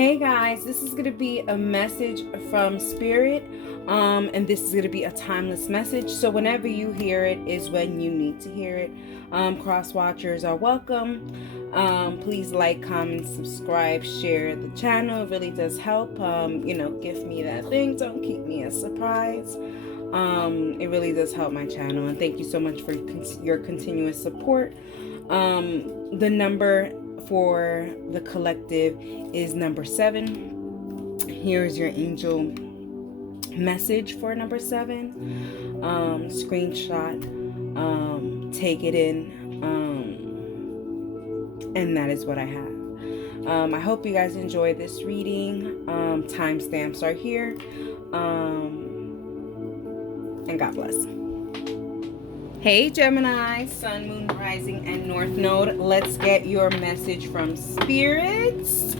Hey guys, this is going to be a message from Spirit, and this is going to be a timeless message. So whenever you hear it is when you need to hear it. Cross watchers are welcome. Please like, comment, subscribe, share the channel. It really does help. Give me that thing. Don't keep me a surprise. It really does help my channel, and thank you so much for your continuous support. The number for the collective is number 7. Here's your angel message for number 7. Screenshot, take it in, and that is what I have. I hope you guys enjoy this reading. Timestamps are here, and God bless. Hey Gemini, Sun, Moon, Rising, and North Node. Let's get your message from spirits.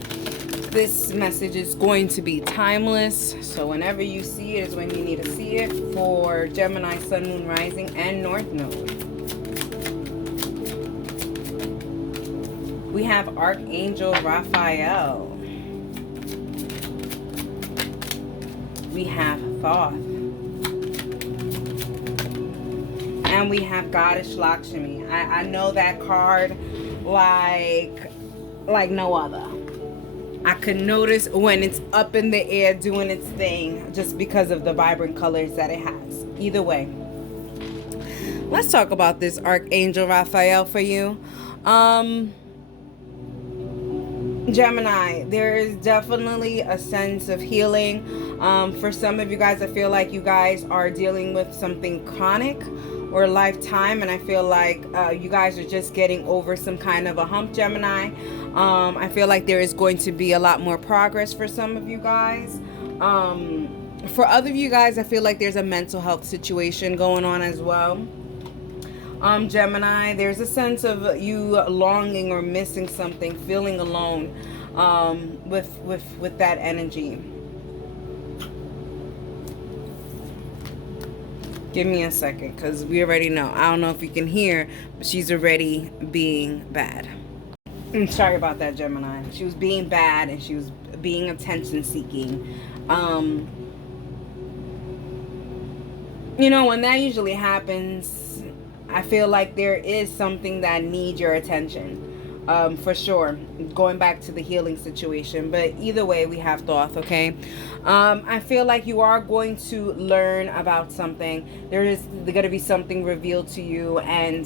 This message is going to be timeless, so whenever you see it is when you need to see it for Gemini, Sun, Moon, Rising, and North Node. We have Archangel Raphael. We have Thoth. And we have Goddess Lakshmi. I know that card like no other. I can notice when it's up in the air doing its thing just because of the vibrant colors that it has. Either way. Let's talk about this Archangel Raphael for you. Gemini, there is definitely a sense of healing. For some of you guys, I feel like you guys are dealing with something chronic or lifetime, and I feel like you guys are just getting over some kind of a hump, Gemini. I feel like there is going to be a lot more progress for some of you guys. For other of you guys, I feel like there's a mental health situation going on as well. Gemini, there's a sense of you longing or missing something, feeling alone with that energy. Give me a second, because we already know. I don't know if you can hear, but she's already being bad. I'm sorry about that, Gemini. She was being bad, and she was being attention-seeking. When that usually happens, I feel like there is something that needs your attention. For sure. Going back to the healing situation. But either way, we have Thoth, okay? I feel like you are going to learn about something. There's going to be something revealed to you, and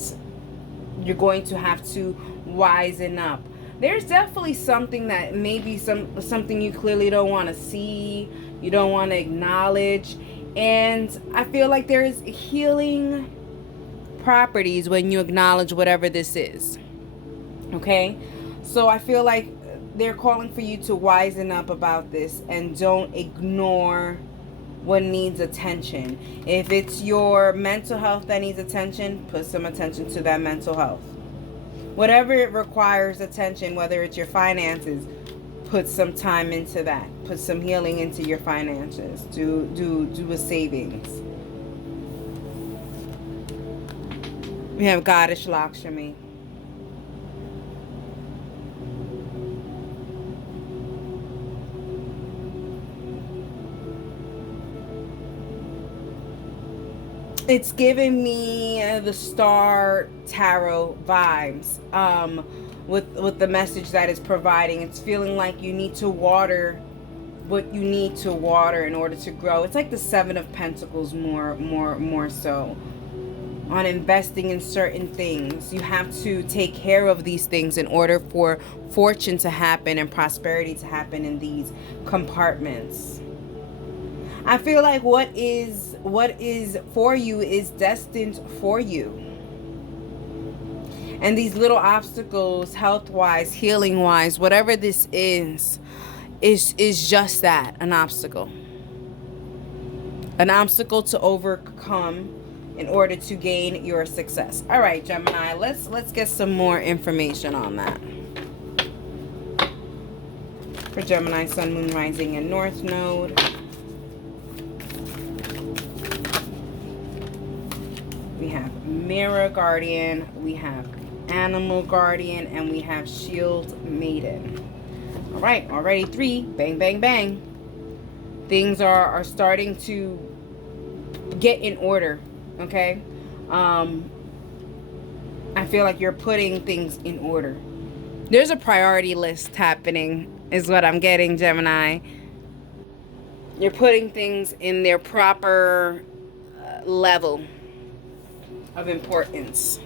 you're going to have to wisen up. There's definitely something that maybe something you clearly don't want to see, you don't want to acknowledge. And I feel like there is healing properties when you acknowledge whatever this is. Okay? So I feel like they're calling for you to wisen up about this and don't ignore what needs attention. If it's your mental health that needs attention, put some attention to that mental health. Whatever it requires attention, whether it's your finances, put some time into that. Put some healing into your finances. Do a savings. We have Goddess Lakshmi. It's giving me the Star Tarot vibes with the message that it's providing. It's feeling like you need to water what you need to water in order to grow. It's like the 7 of Pentacles more so. On investing in certain things. You have to take care of these things in order for fortune to happen and prosperity to happen in these compartments. I feel like what is for you is destined for you. And these little obstacles, health-wise, healing-wise, whatever this is just that, an obstacle. An obstacle to overcome in order to gain your success. All right, Gemini, let's get some more information on that. For Gemini, Sun, Moon, Rising, and North Node. We have Mirror Guardian, we have Animal Guardian, and we have Shield Maiden. All right, already 3. Bang, bang, bang. Things are starting to get in order, okay? I feel like you're putting things in order. There's a priority list happening, is what I'm getting, Gemini. You're putting things in their proper level of importance.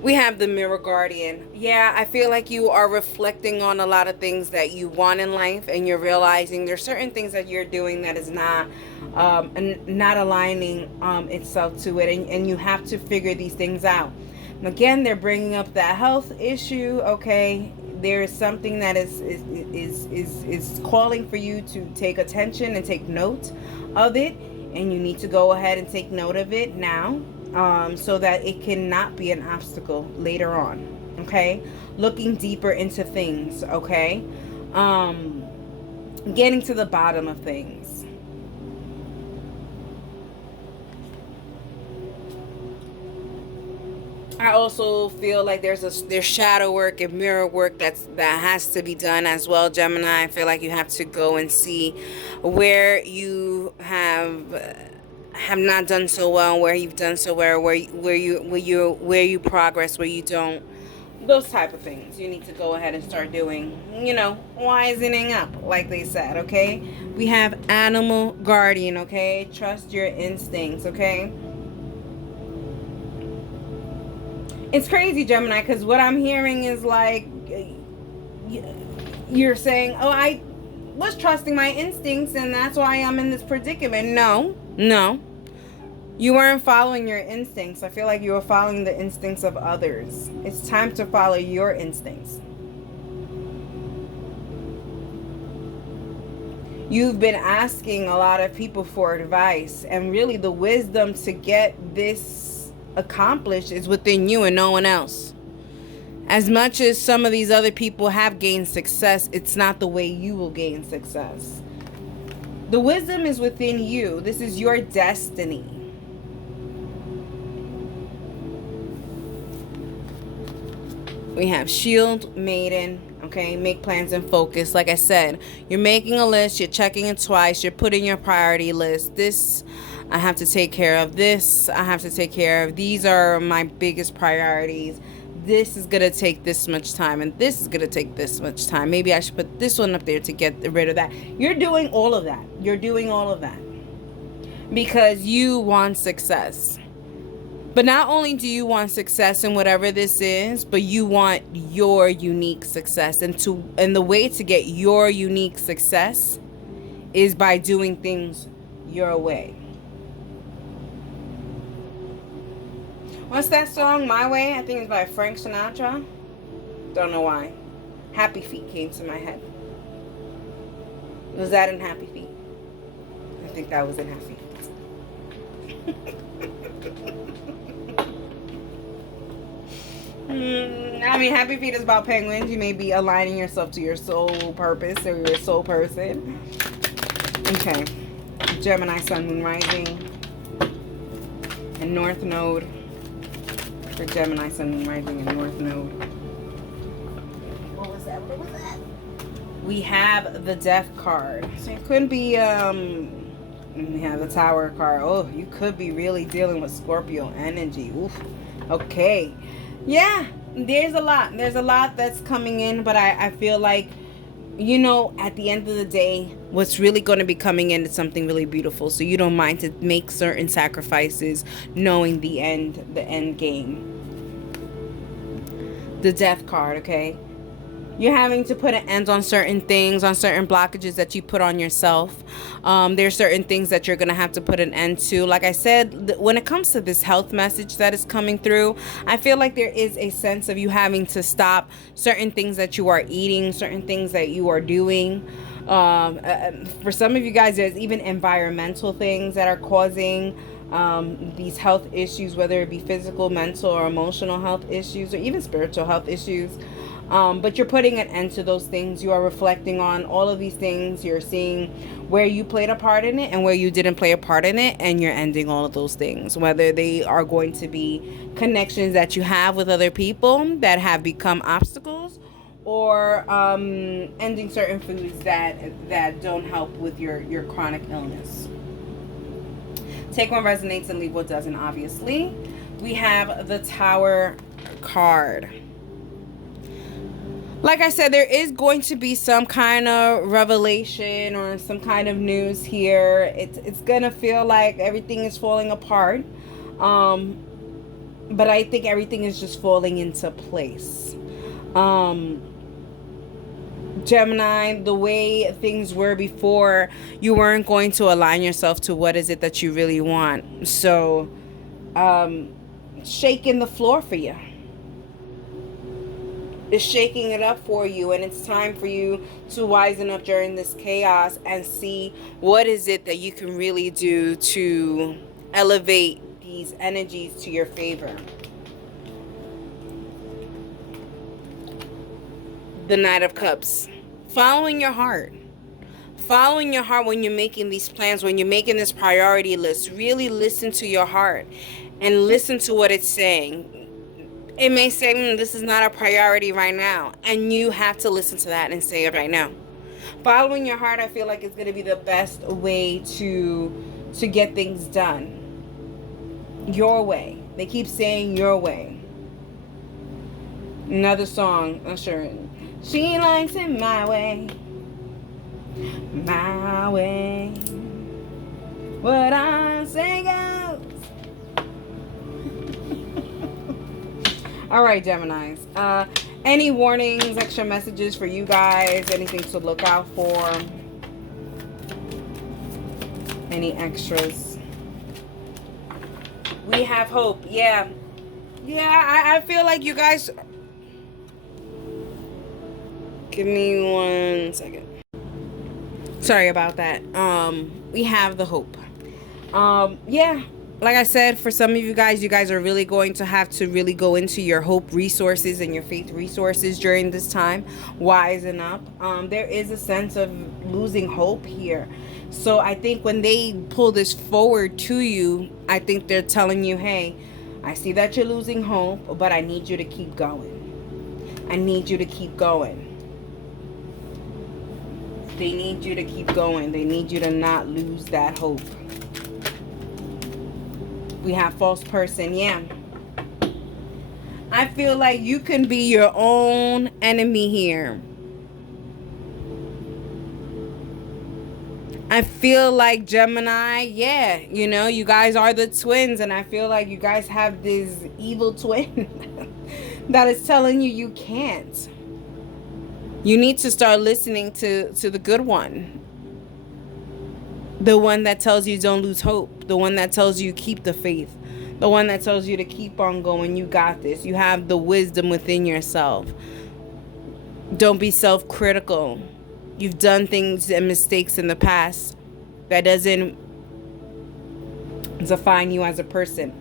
We have the Mirror Guardian. Yeah, I feel like you are reflecting on a lot of things that you want in life, and you're realizing there's certain things that you're doing that is not aligning itself to it, and you have to figure these things out. And again, they're bringing up that health issue. Okay, there is something that is calling for you to take attention and take note of it, and you need to go ahead and take note of it now. So that it cannot be an obstacle later on. Okay, looking deeper into things. Okay, getting to the bottom of things. I also feel like there's shadow work and mirror work that has to be done as well, Gemini. I feel like you have to go and see where you have not done so well, where you've done so well, where you progress, where you don't. Those type of things you need to go ahead and start doing, wisening up, like they said. Okay, we have Animal Guardian. Okay, trust your instincts. Okay, it's crazy, Gemini, because what I'm hearing is like you're saying, oh, I was trusting my instincts and that's why I'm in this predicament. No, you weren't following your instincts. I feel like you were following the instincts of others. It's time to follow your instincts. You've been asking a lot of people for advice, and really the wisdom to get this accomplished is within you and no one else. As much as some of these other people have gained success, it's not the way you will gain success. The wisdom is within you. This is your destiny. We have Shield Maiden. Okay, make plans and focus. Like I said, you're making a list, you're checking it twice, you're putting your priority list. This, I have to take care of this, I have to take care of. These are my biggest priorities. This is going to take this much time, and this is going to take this much time. Maybe I should put this one up there to get rid of that. You're doing all of that. You're doing all of that because you want success. But not only do you want success in whatever this is, but you want your unique success. And the way to get your unique success is by doing things your way. What's that song, My Way? I think it's by Frank Sinatra. Don't know why. Happy Feet came to my head. Was that in Happy Feet? I think that was in Happy Feet. I mean, Happy Feet is about penguins. You may be aligning yourself to your soul purpose or your soul person. Okay. Gemini, Sun, Moon, Rising. And North Node. For Gemini, Sun, Moon, Rising, and North Node. What was that? We have the Death card. So it could be, we have the Tower card. Oh, you could be really dealing with Scorpio energy. Oof. Okay. Yeah, there's a lot. There's a lot that's coming in, but I feel like, at the end of the day, what's really going to be coming in is something really beautiful. So you don't mind to make certain sacrifices, knowing the end game. The Death card, okay? You're having to put an end on certain things, on certain blockages that you put on yourself. There's certain things that you're going to have to put an end to. Like I said, when it comes to this health message that is coming through, I feel like there is a sense of you having to stop certain things that you are eating, certain things that you are doing. For some of you guys, there's even environmental things that are causing these health issues, whether it be physical, mental, or emotional health issues, or even spiritual health issues. But you're putting an end to those things. You are reflecting on all of these things. You're seeing where you played a part in it and where you didn't play a part in it. And you're ending all of those things, whether they are going to be connections that you have with other people that have become obstacles, or ending certain foods that don't help with your chronic illness. Take what resonates and leave what doesn't, obviously. We have the Tower card. Like I said, there is going to be some kind of revelation or some kind of news here. It's gonna feel like everything is falling apart, but I think everything is just falling into place. Gemini, the way things were before, you weren't going to align yourself to what is it that you really want. So, shaking the floor for you. It's shaking it up for you, and it's time for you to wisen up during this chaos and see what is it that you can really do to elevate these energies to your favor. The Knight of Cups. Following your heart. Following your heart when you're making these plans, when you're making this priority list. Really listen to your heart and listen to what it's saying. It may say, this is not a priority right now. And you have to listen to that and say it right now. Following your heart, I feel like it's going to be the best way to get things done. Your way. They keep saying your way. Another song, Usher. She likes it my way. My way. What I say goes. All right, Geminis. Any warnings, extra messages for you guys? Anything to look out for? Any extras? We have hope. Yeah. Yeah, I feel like you guys... Give me 1 second. Sorry about that. We have the hope. Yeah. Like I said, for some of you guys are really going to have to really go into your hope resources and your faith resources during this time. Wisen up. There is a sense of losing hope here. So I think when they pull this forward to you, I think they're telling you, hey, I see that you're losing hope, but I need you to keep going. I need you to keep going. They need you to keep going. They need you to not lose that hope. We have false person. Yeah. I feel like you can be your own enemy here. I feel like Gemini, yeah, you know, you guys are the twins, and I feel like you guys have this evil twin that is telling you you can't. You need to start listening to the good one. The one that tells you don't lose hope. The one that tells you keep the faith. The one that tells you to keep on going. You got this. You have the wisdom within yourself. Don't be self-critical. You've done things and mistakes in the past. That doesn't define you as a person.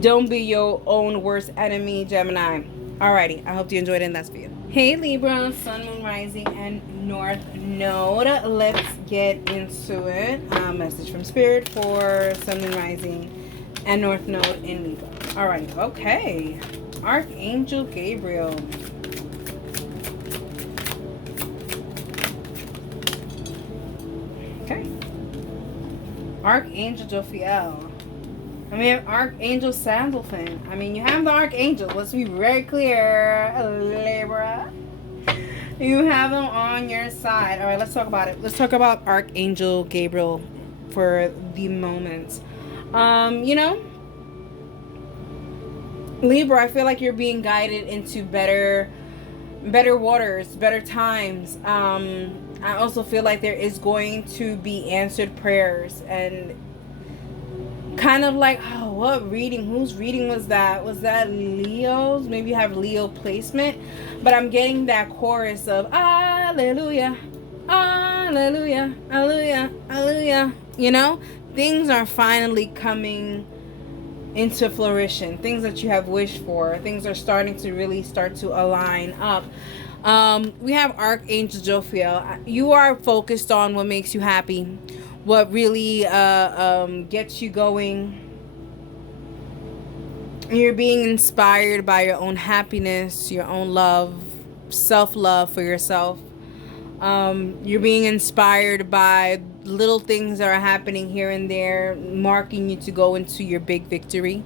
Don't be your own worst enemy, Gemini. Alrighty, I hope you enjoyed it, and that's for you. Hey Libra, Sun, Moon, Rising, and North Node. Let's get into it. Message from Spirit for Sun, Moon, Rising, and North Node in Libra. Alright, okay. Archangel Gabriel. Okay. Archangel Jophiel. And we have Archangel Sandalphon. I mean, you have the Archangel. Let's be very clear, Libra. You have them on your side. All right, let's talk about it. Let's talk about Archangel Gabriel for the moment. You know, Libra, I feel like you're being guided into better waters, better times. I also feel like there is going to be answered prayers, and kind of like, oh, what reading? Whose reading was that? Was that Leo's? Maybe you have Leo placement. But I'm getting that chorus of Alleluia, Alleluia, Alleluia, Alleluia. You know, things are finally coming into flourishing. Things that you have wished for. Things are starting to really start to align up. We have Archangel Jophiel. You are focused on what makes you happy, what really gets you going. You're being inspired by your own happiness, your own love, self-love for yourself. You're being inspired by little things that are happening here and there, marking you to go into your big victory.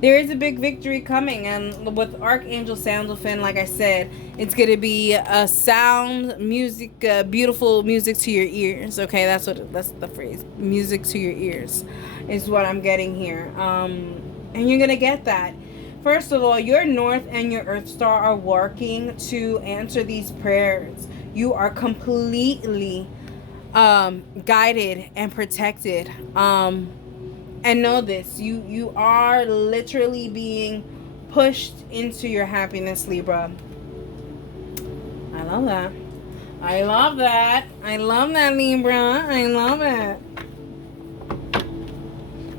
There is a big victory coming, and with Archangel Sandalphon, like I said, it's gonna be a sound, music, beautiful music to your ears. Okay, that's the phrase. Music to your ears is what I'm getting here. And you're gonna get that. First of all, your North and your Earth Star are working to answer these prayers. You are completely guided and protected. And know this, you are literally being pushed into your happiness, Libra. I love that. I love that. I love that, Libra. I love it.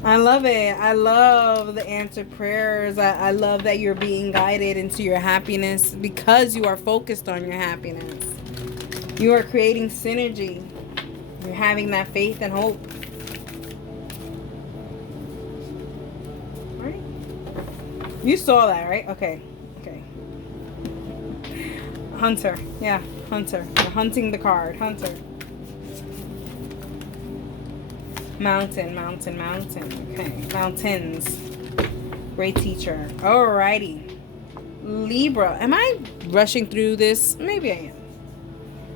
I love it. I love the answered prayers. I love that you're being guided into your happiness because you are focused on your happiness. You are creating synergy. You're having that faith and hope. Right? You saw that, right? Okay. Okay. Hunter. Yeah, Hunter. You're hunting the card. Hunter. Mountain, mountain, mountain. Okay, mountains. Great teacher. Alrighty. Libra. Am I rushing through this? Maybe I am.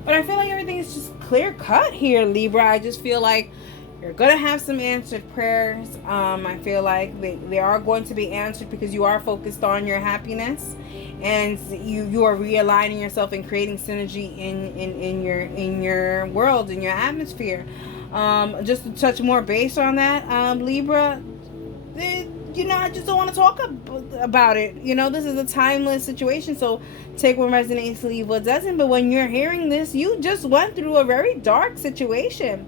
But I feel like everything is just clear cut here, Libra. I just feel like you're going to have some answered prayers. I feel like they are going to be answered because you are focused on your happiness. And you are realigning yourself and creating synergy in your world, in your atmosphere. Just to touch more base on that, Libra, I just don't want to talk about it. This is a timeless situation, so take what resonates, leave what doesn't. But when you're hearing this, you just went through a very dark situation.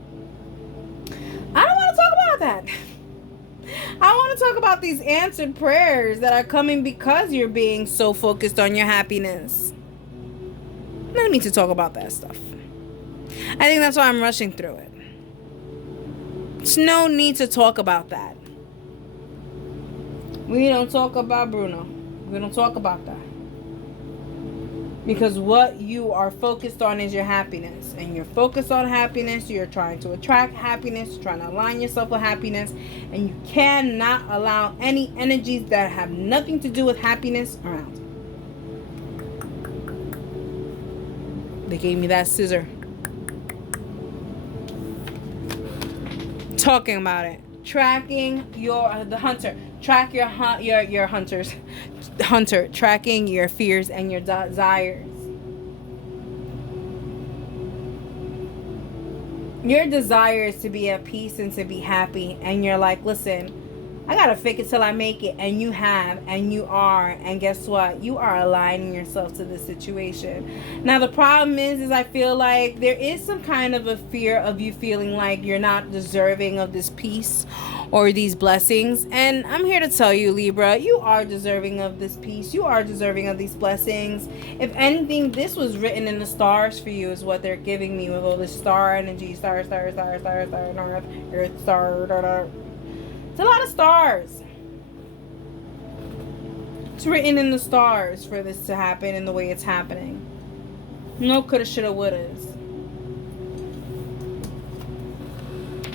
I don't want to talk about that. I want to talk about these answered prayers that are coming because you're being so focused on your happiness. No need to talk about that stuff. I think that's why I'm rushing through it. There's no need to talk about that. We don't talk about Bruno. We don't talk about that. Because what you are focused on is your happiness. And you're focused on happiness. You're trying to attract happiness. You're trying to align yourself with happiness. And you cannot allow any energies that have nothing to do with happiness around. They gave me that scissor. Talking about it. Tracking the hunter. Track your hunters. Hunter. Tracking your fears and your desires. Your desire is to be at peace and to be happy. And you're like, listen, I gotta fake it till I make it. And you have, and you are. And guess what? You are aligning yourself to this situation. Now the problem is I feel like there is some kind of a fear of you feeling like you're not deserving of this peace or these blessings. And I'm here to tell you, Libra, you are deserving of this peace. You are deserving of these blessings. If anything, this was written in the stars for you is what they're giving me with all this star energy. Star, north, earth, star, It's a lot of stars. It's written in the stars for this to happen in the way it's happening. No coulda, shoulda, wouldas.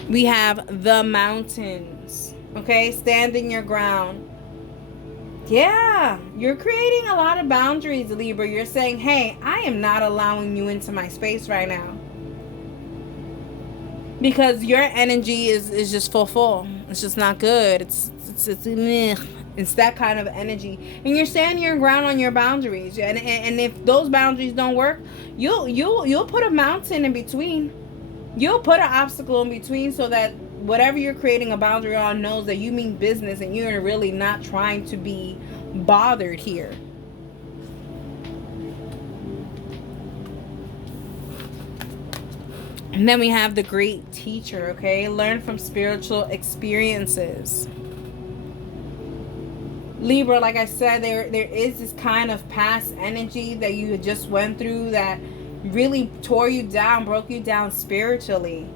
We have the mountains. Okay? Standing your ground. Yeah. You're creating a lot of boundaries, Libra. You're saying, hey, I am not allowing you into my space right now. Because your energy is just full. It's just not good. It's that kind of energy. And you're standing your ground on your boundaries. And if those boundaries don't work, you'll put a mountain in between. You'll put an obstacle in between so that whatever you're creating a boundary on knows that you mean business and you're really not trying to be bothered here. And then we have the great teacher, okay? Learn from spiritual experiences. Libra, like I said, there is this kind of past energy that you just went through that really tore you down, broke you down spiritually.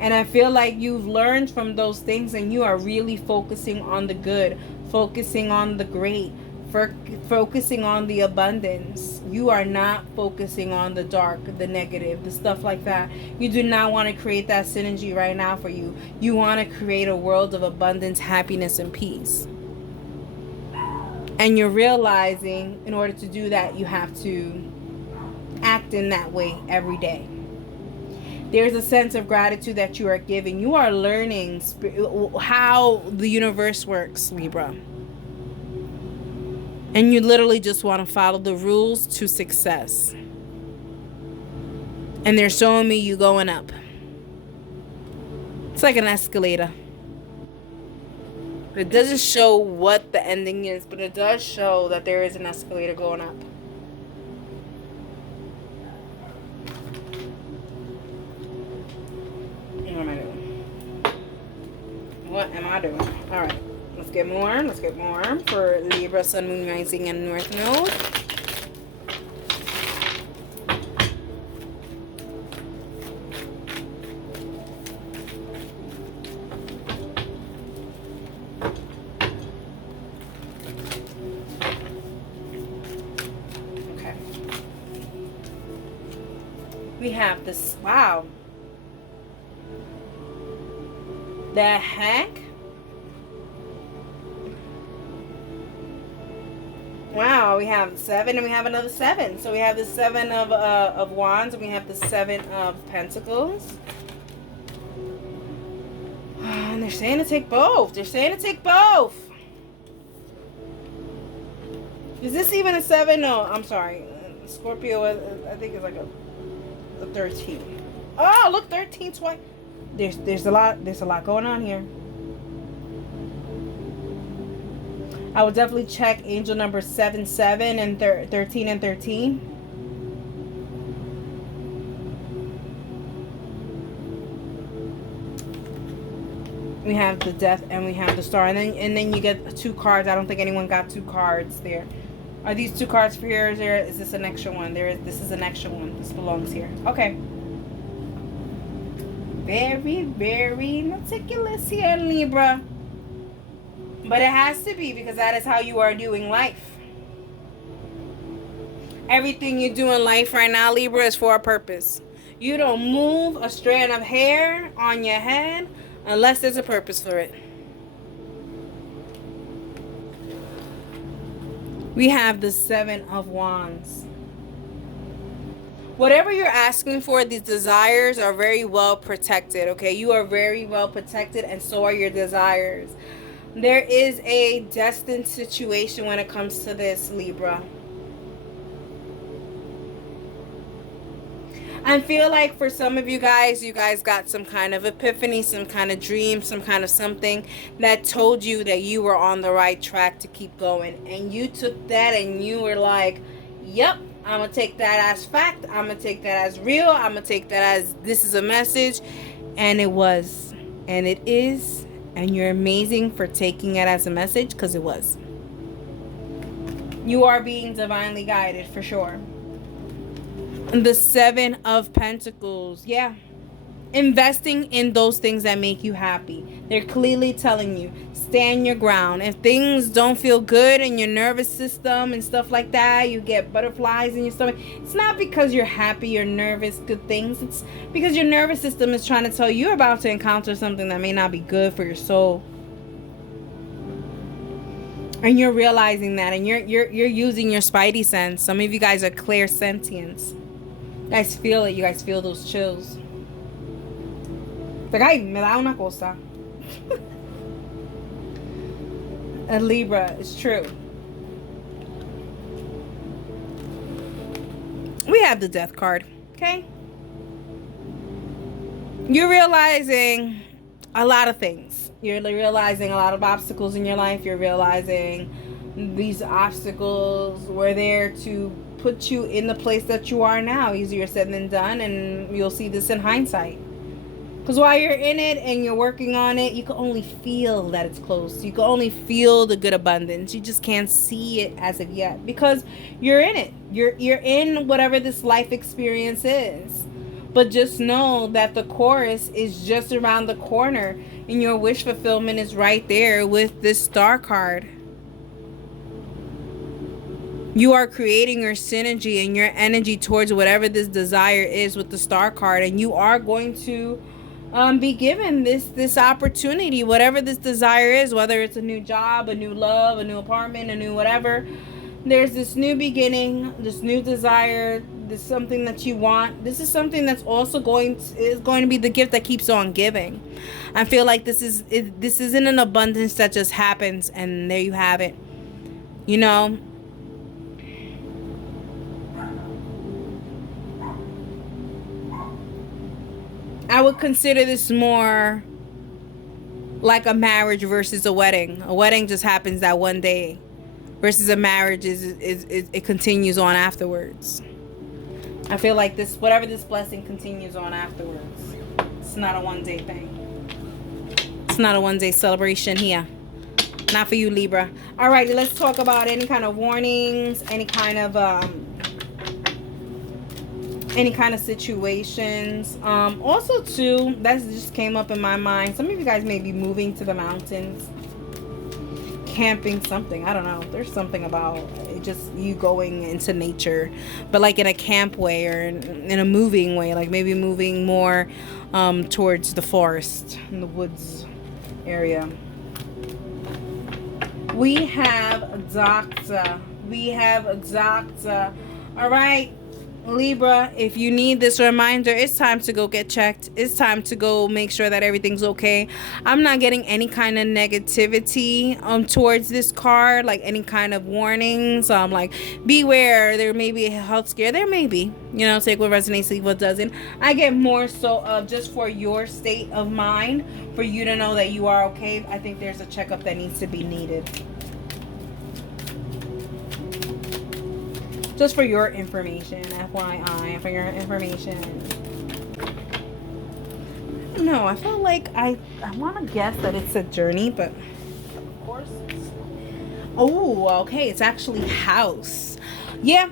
And I feel like you've learned from those things and you are really focusing on the good. focusing on the great, focusing on the abundance. You are not focusing on the dark, the negative, the stuff like that. You do not want to create that synergy right now for you. You want to create a world of abundance, happiness, and peace. And you're realizing in order to do that, you have to act in that way every day. There's a sense of gratitude that you are giving. You are learning how the universe works, Libra. And you literally just want to follow the rules to success. And they're showing me you going up. It's like an escalator. It doesn't show what the ending is, but it does show that there is an escalator going up. What am I doing? What am I doing? All right. Let's get more. Let's get more for Libra, Sun, Moon, Rising, and North Node. Okay. We have this. Wow. The heck? Wow, we have 7 and we have another 7. So we have the 7 of Wands and we have the 7 of Pentacles. And they're saying to take both. They're saying to take both. Is this even a 7? No, I'm sorry. Scorpio, I think it's like a 13. Oh, look, 13 twice. There's a lot going on here. I would definitely check angel number 77 and 13 and 13. We have the Death and we have the Star, and then you get 2 cards. I don't think anyone got 2 cards there. Are these 2 cards for here? Is this an extra one? This is an extra one. This belongs here. Okay. Very, very meticulous here, Libra. But it has to be, because that is how you are doing life. Everything you do in life right now, Libra, is for a purpose. You don't move a strand of hair on your head unless there's a purpose for it. We have the 7 of Wands. Whatever you're asking for, these desires are very well protected, okay? You are very well protected, and so are your desires. There is a destined situation when it comes to this, Libra. I feel like for some of you guys got some kind of epiphany, some kind of dream, some kind of something that told you that you were on the right track to keep going. And you took that and you were like, yep, I'm going to take that as fact. I'm going to take that as real. I'm going to take that as this is a message. And it was. And it is. And you're amazing for taking it as a message, because it was. You are being divinely guided for sure. The 7 of Pentacles. Yeah. Investing in those things that make you happy. They're clearly telling you, stand your ground. If things don't feel good in your nervous system and stuff like that, you get butterflies in your stomach, it's not because you're happy or nervous, good things. It's because your nervous system is trying to tell you you're about to encounter something that may not be good for your soul. And you're realizing that, and you're using your spidey sense. Some of you guys are clairsentients. You guys feel it. You guys feel those chills. Like, ay, me da una cosa. A Libra, it's true. We have the Death card, okay? You're realizing a lot of things. You're realizing a lot of obstacles in your life. You're realizing these obstacles were there to put you in the place that you are now. Easier said than done, and you'll see this in hindsight. Because while you're in it and you're working on it, you can only feel that it's close. You can only feel the good abundance. You just can't see it as of yet, because you're in it. You're in whatever this life experience is. But just know that the chorus is just around the corner, and your wish fulfillment is right there with this star card. You are creating your synergy and your energy towards whatever this desire is with the star card, and you are going to be given this opportunity, whatever this desire is, whether it's a new job, a new love, a new apartment, a new whatever. There's this new beginning, this new desire, this something that you want. This is something that's also going to be the gift that keeps on giving. I feel like this isn't an abundance that just happens and there you have it. You know, I would consider this more like a marriage versus a wedding. A wedding just happens that one day, versus a marriage is it continues on afterwards. I feel like this, whatever this blessing continues on afterwards. It's not a one-day thing. It's not a one-day celebration here. Not for you, Libra. Alrighty, let's talk about any kind of warnings, any kind of situations. Also too, that just came up in my mind. Some of you guys may be moving to the mountains, camping, something. I don't know. There's something about it, just you going into nature, but like in a camp way or in a moving way, like maybe moving more towards the forest, in the woods area. We have a doctor. We have a doctor. All right, Libra, if you need this reminder, it's time to go get checked. It's time to go make sure that everything's okay. I'm not getting any kind of negativity towards this card, like any kind of warnings. Like beware, there may be a health scare. There may be, you know, take what resonates, leave what doesn't. I get more so of just for your state of mind, for you to know that you are okay. I think there's a checkup that needs to be needed. Just for your information, FYI, for your information. No, I feel like I want to guess that it's a journey, but of course it's... Oh, okay, it's actually house. Yeah.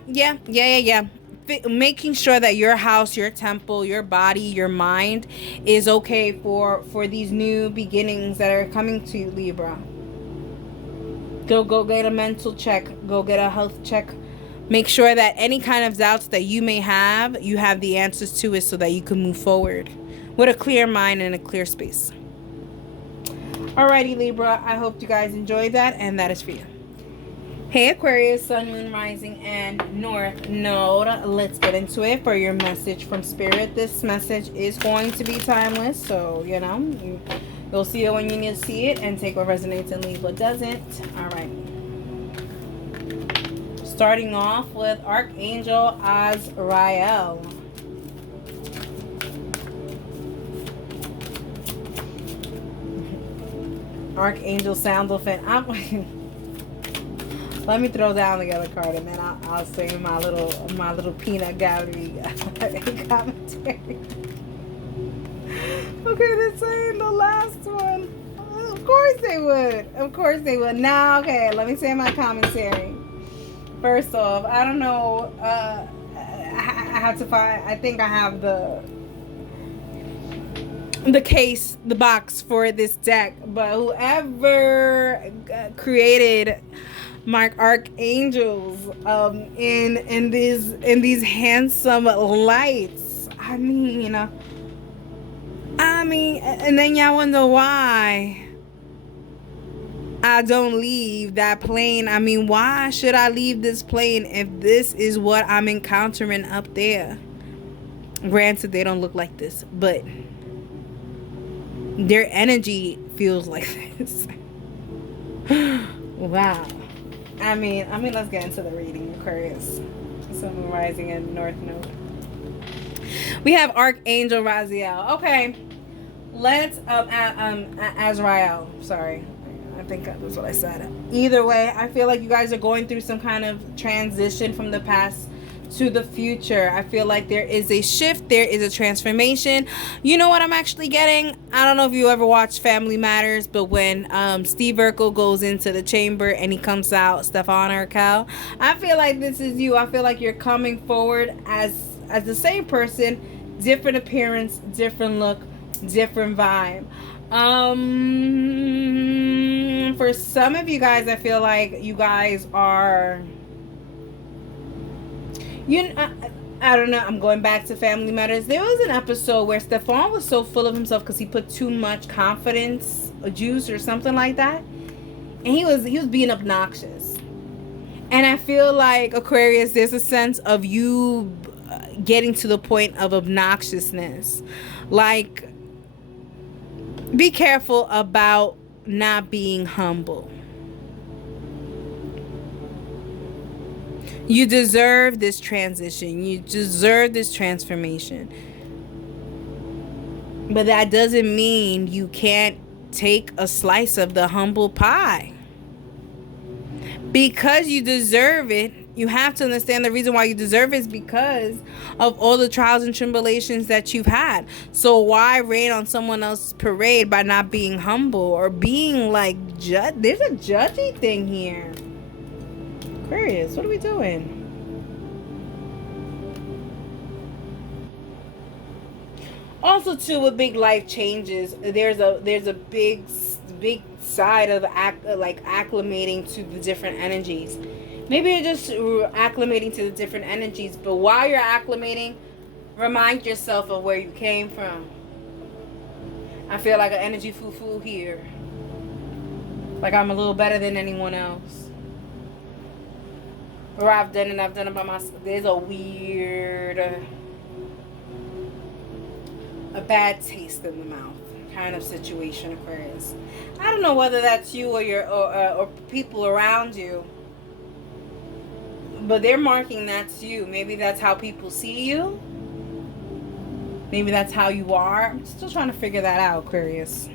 Making sure that your house, your temple, your body, your mind is okay for these new beginnings that are coming to you, Libra. Go get a mental check. Go get a health check. Make sure that any kind of doubts that you may have, you have the answers to it so that you can move forward with a clear mind and a clear space. Alrighty, Libra, I hope you guys enjoyed that, and that is for you. Hey, Aquarius, Sun, Moon, Rising, and North Node. Let's get into it for your message from Spirit. This message is going to be timeless, so, you know, you'll see it when you need to see it, and take what resonates and leave what doesn't. Alright. Starting off with Archangel Azrael. Archangel Sandalphon. Let me throw down the other card, and then I'll say my little peanut gallery commentary. Okay, they're saying the last one. Of course they would. Of course they would. Now, okay, let me say my commentary. First off, I don't know. I have to find. I think I have the case, the box for this deck. But whoever created my archangels in these handsome lights, I mean, and then y'all wonder why I don't leave that plane. I mean, why should I leave this plane if this is what I'm encountering up there? Granted, they don't look like this, but their energy feels like this. Wow. I mean, let's get into the reading, Aquarius. Sun, Rising, and North Node. We have Archangel Raziel. Okay, let's Azrael. Sorry. I think that's what I said. Either way, I feel like you guys are going through some kind of transition from the past to the future. I feel like there is a shift, there is a transformation. You know what I'm actually getting? I don't know if you ever watched Family Matters, but when Steve Urkel goes into the chamber and he comes out, Stefan Urkel, I feel like this is you. I feel like you're coming forward as the same person, Different appearance, different look, different vibe. For some of you guys, I feel like you guys are, I don't know. I'm going back to Family Matters. There was an episode where Stefan was so full of himself because he put too much confidence juice or something like that, and he was being obnoxious. And I feel like, Aquarius, there's a sense of you getting to the point of obnoxiousness. Like, be careful about not being humble. You deserve this transition. You deserve this transformation. But that doesn't mean you can't take a slice of the humble pie. Because you deserve it, you have to understand the reason why you deserve it is because of all the trials and tribulations that you've had. So why rain on someone else's parade by not being humble or being like, there's a judgy thing here. Aquarius, what are we doing? Also, too, with big life changes, there's a big side of acclimating to the different energies. Maybe you're just acclimating to the different energies, but while you're acclimating, remind yourself of where you came from. I feel like an energy foo-foo here. Like I'm a little better than anyone else. Or I've done it by myself. There's a weird, a bad taste in the mouth kind of situation, Aquarius. I don't know whether that's you or your or people around you, but they're marking that's you. Maybe that's how people see you. Maybe that's how you are. I'm still trying to figure that out, Aquarius.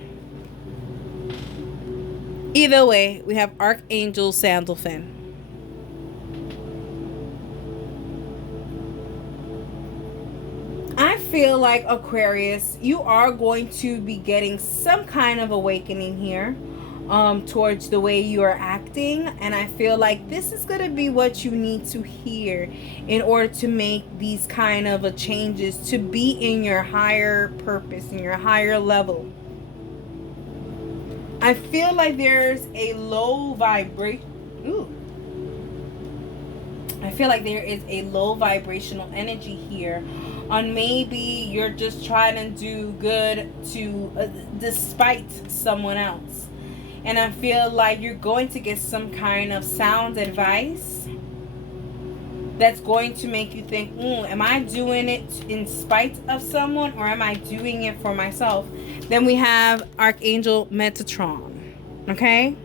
Either way, we have Archangel Sandalphon. I feel like, Aquarius, you are going to be getting some kind of awakening here towards the way you are acting, and I feel like this is going to be what you need to hear in order to make these kind of changes, to be in your higher purpose, in your higher level. I feel like there's a low vibration. I feel like there is a low vibrational energy here on maybe you're just trying to do good to despite someone else. And I feel like you're going to get some kind of sound advice that's going to make you think, am I doing it in spite of someone or am I doing it for myself? Then we have Archangel Metatron. Okay?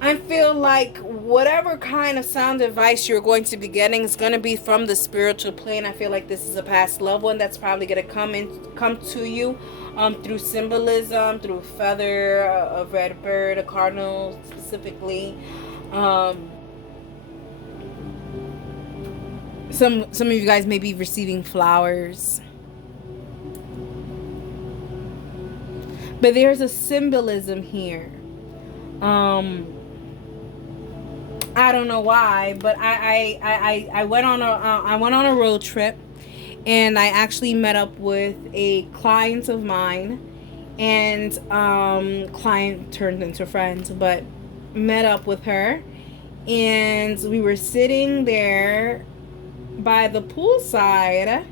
I feel like whatever kind of sound advice you're going to be getting is going to be from the spiritual plane. I feel like this is a past loved one that's probably going to come to you through symbolism, through a feather, a red bird, a cardinal specifically. Some of you guys may be receiving flowers. But there's a symbolism here. I don't know why, but I went on a road trip, and I actually met up with a client of mine, and client turned into friends, but met up with her, and we were sitting there by the poolside,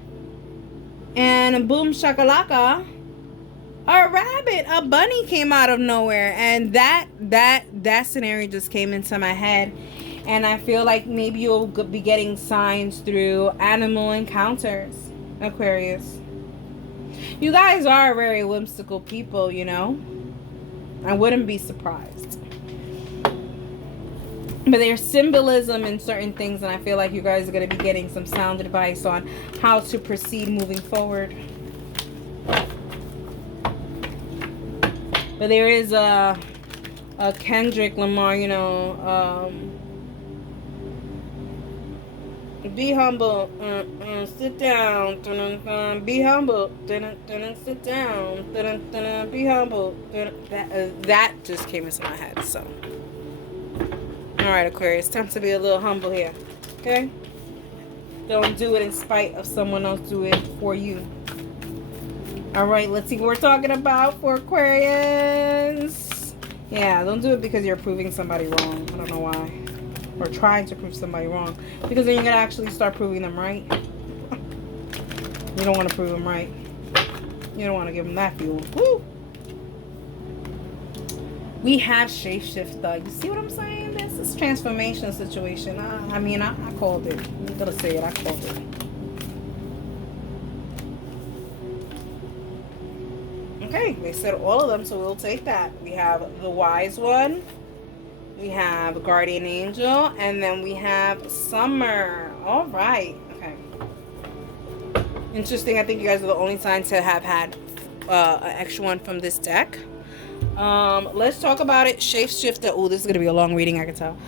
and boom shakalaka, a bunny came out of nowhere, and that scenario just came into my head. And I feel like maybe you'll be getting signs through animal encounters, Aquarius. You guys are very whimsical people, you know. I wouldn't be surprised. But there's symbolism in certain things, and I feel like you guys are going to be getting some sound advice on how to proceed moving forward. But there is a Kendrick Lamar, you know, Be humble. Sit down. Be humble. Sit down. Be humble. That just came into my head. So, all right, Aquarius, time to be a little humble here. Okay. Don't do it in spite of someone else. Do it for you. All right, let's see what we're talking about for Aquarius. Yeah, don't do it because you're proving somebody wrong. I don't know why. Or trying to prove somebody wrong. Because then you're going to actually start proving them right. You don't want to prove them right. You don't want to give them that fuel. Woo! We have shapeshifter. You see what I'm saying? This is transformation situation. I mean, I called it. I'm going to say it. I called it. Okay, they said all of them, so we'll take that. We have the wise one, we have guardian angel, and then we have summer. All right. Okay. Interesting. I think you guys are the only sign to have had an extra one from this deck. Let's talk about it. Shapeshifter. Oh, this is gonna be a long reading, I can tell.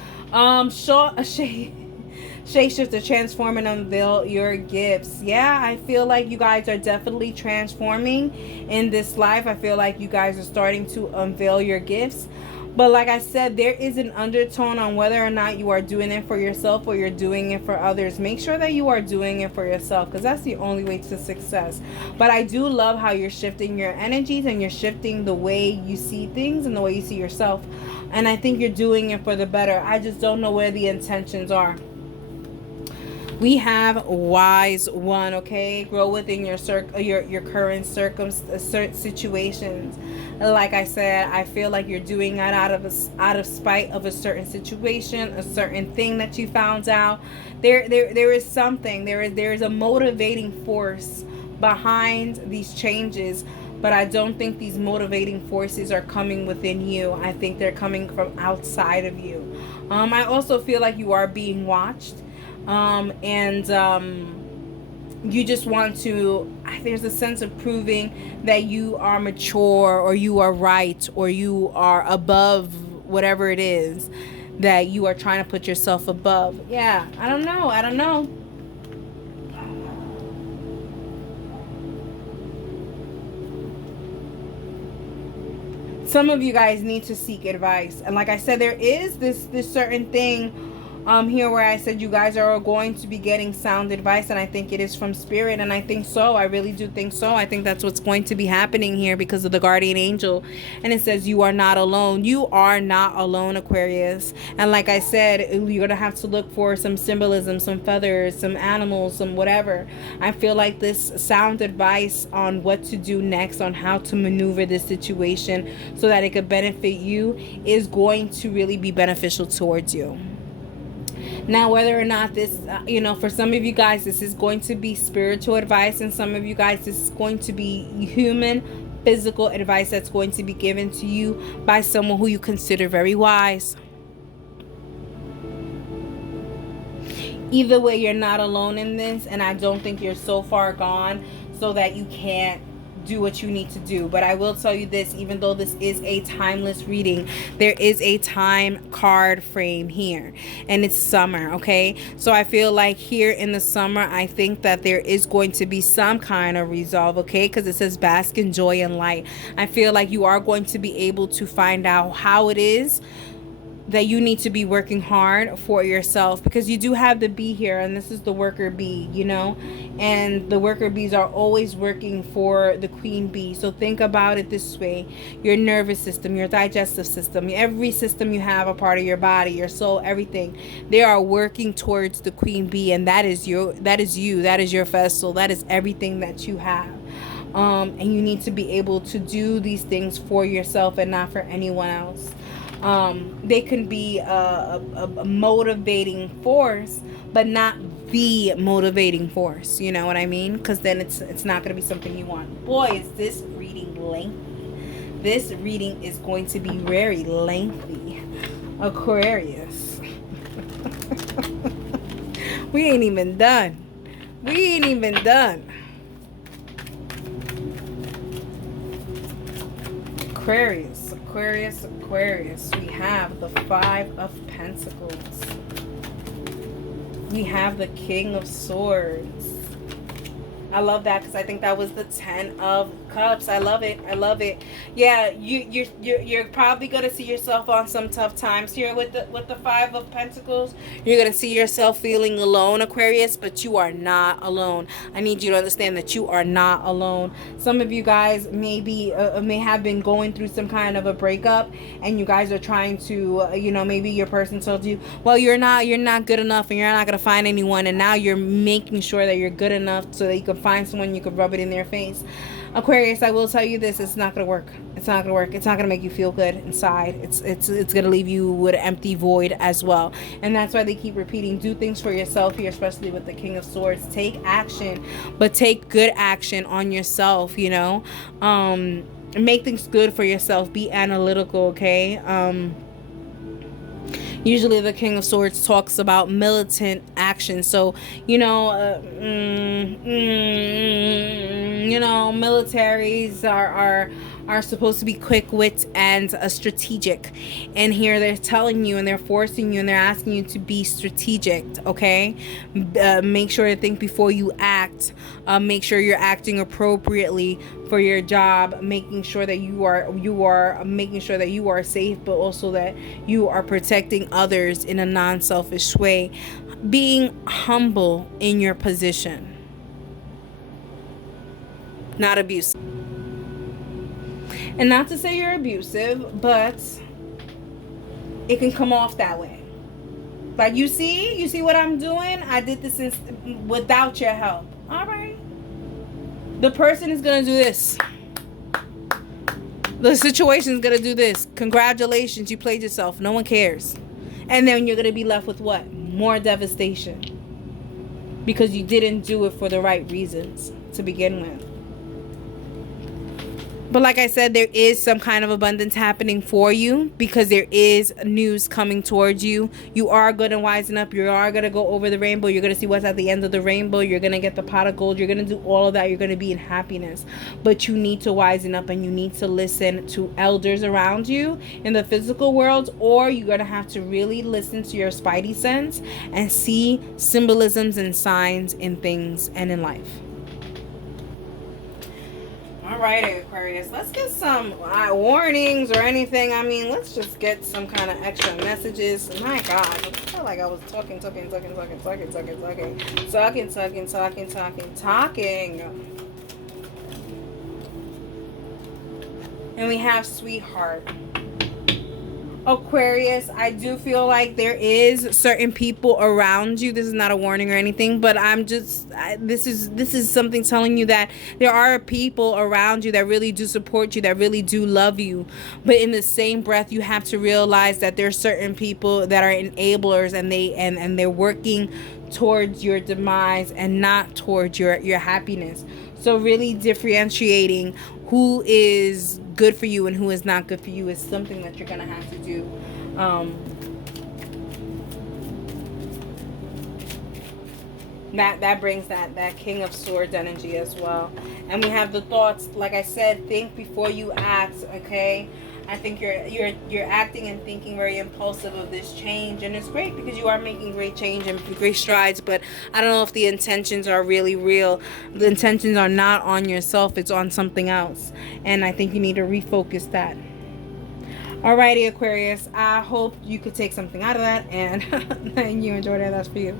Shapeshifter, transform and unveil your gifts. Yeah, I feel like you guys are definitely transforming in this life. I feel like you guys are starting to unveil your gifts. But like I said, there is an undertone on whether or not you are doing it for yourself or you're doing it for others. Make sure that you are doing it for yourself, because that's the only way to success. But I do love how you're shifting your energies and you're shifting the way you see things and the way you see yourself. And I think you're doing it for the better. I just don't know where the intentions are. We have wise one. Okay, grow within your current situations. Like I said, I feel like you're doing that out of spite of a certain situation, a certain thing that you found out. There is something. There is a motivating force behind these changes, but I don't think these motivating forces are coming within you. I think they're coming from outside of you. I also feel like you are being watched. You just want to, there's a sense of proving that you are mature or you are right or you are above whatever it is that you are trying to put yourself above. Yeah, I don't know. Some of you guys need to seek advice. And like I said, there is this certain thing here where I said you guys are going to be getting sound advice, and I think it is from spirit, and I think so. I really do think so. I think that's what's going to be happening here because of the guardian angel, and it says you are not alone. You are not alone, Aquarius. And like I said, you're gonna have to look for some symbolism, some feathers, some animals, some whatever. I feel like this sound advice on what to do next, on how to maneuver this situation so that it could benefit you, is going to really be beneficial towards you. Now, whether or not this, for some of you guys, this is going to be spiritual advice, and some of you guys, this is going to be human, physical advice that's going to be given to you by someone who you consider very wise. Either way, you're not alone in this, and I don't think you're so far gone so that you can't do what you need to do. But I will tell you this, even though this is a timeless reading, there is a time card frame here, and it's summer. Okay, so I feel like here in the summer, I think that there is going to be some kind of resolve. Okay, because it says bask in joy and light. I feel like you are going to be able to find out how it is that you need to be working hard for yourself, because you do have the bee here, and this is the worker bee, and the worker bees are always working for the queen bee. So think about it this way: your nervous system, your digestive system, every system you have, a part of your body, your soul, everything, they are working towards the queen bee, and that is you, that is your vessel, that is everything that you have. And you need to be able to do these things for yourself and not for anyone else. They can be a motivating force, but not the motivating force. You know what I mean? Because then it's not going to be something you want. Boy, is this reading lengthy. This reading is going to be very lengthy, Aquarius. We ain't even done. Aquarius, we have the 5 of Pentacles. we have the King of Swords. I love that because I think that was the 10 of Cups. I love it. I love it. Yeah, you're probably gonna see yourself on some tough times here with the 5 of Pentacles. You're gonna see yourself feeling alone, Aquarius, but you are not alone. I need you to understand that you are not alone. Some of you guys may have been going through some kind of a breakup, and you guys are trying to, maybe your person told you, well, you're not good enough, and you're not gonna find anyone, and now you're making sure that you're good enough so that you can find someone you can rub it in their face. Aquarius, I will tell you this, it's not gonna work. It's not gonna work. It's not gonna make you feel good inside. It's gonna leave you with an empty void as well. And that's why they keep repeating, do things for yourself here, especially with the King of Swords. Take action, but take good action on yourself, make things good for yourself. Be analytical, okay? Usually the King of Swords talks about militant action. So, militaries are supposed to be quick-wit and strategic. And here they're telling you and they're forcing you and they're asking you to be strategic, okay? Make sure to think before you act. Make sure you're acting appropriately for your job, making sure that you are making sure that you are safe, but also that you are protecting others in a non-selfish way. Being humble in your position, not abusive. And not to say you're abusive, but it can come off that way. Like, you see what I'm doing? I did this without your help. All right. The person is going to do this. The situation is going to do this. Congratulations, you played yourself. No one cares. And then you're going to be left with what? More devastation. Because you didn't do it for the right reasons to begin with. But like I said, there is some kind of abundance happening for you because there is news coming towards you. You are going to wisen up. You are going to go over the rainbow. You're going to see what's at the end of the rainbow. You're going to get the pot of gold. You're going to do all of that. You're going to be in happiness. But you need to wisen up and you need to listen to elders around you in the physical world, or you're going to have to really listen to your spidey sense and see symbolisms and signs in things and in life. Alrighty, Aquarius, let's get some warnings or anything. I mean, let's just get some kind of extra messages. My God, I felt like I was talking. And we have sweetheart. Aquarius, I do feel like there is certain people around you. This is not a warning or anything, but this is something telling you that there are people around you that really do support you, that really do love you. But in the same breath, you have to realize that there's certain people that are enablers and they're working towards your demise and not towards your happiness. So really differentiating who is good for you and who is not good for you is something that you're gonna have to do. That brings that King of Swords energy as well. And we have the thoughts. Like I said, think before you act. Okay. I think you're acting and thinking very impulsive of this change, and it's great because you are making great change and great strides, but I don't know if the intentions are really real. The intentions are not on yourself, it's on something else, and I think you need to refocus that. Alrighty, Aquarius, I hope you could take something out of that and you enjoyed it. That's for you.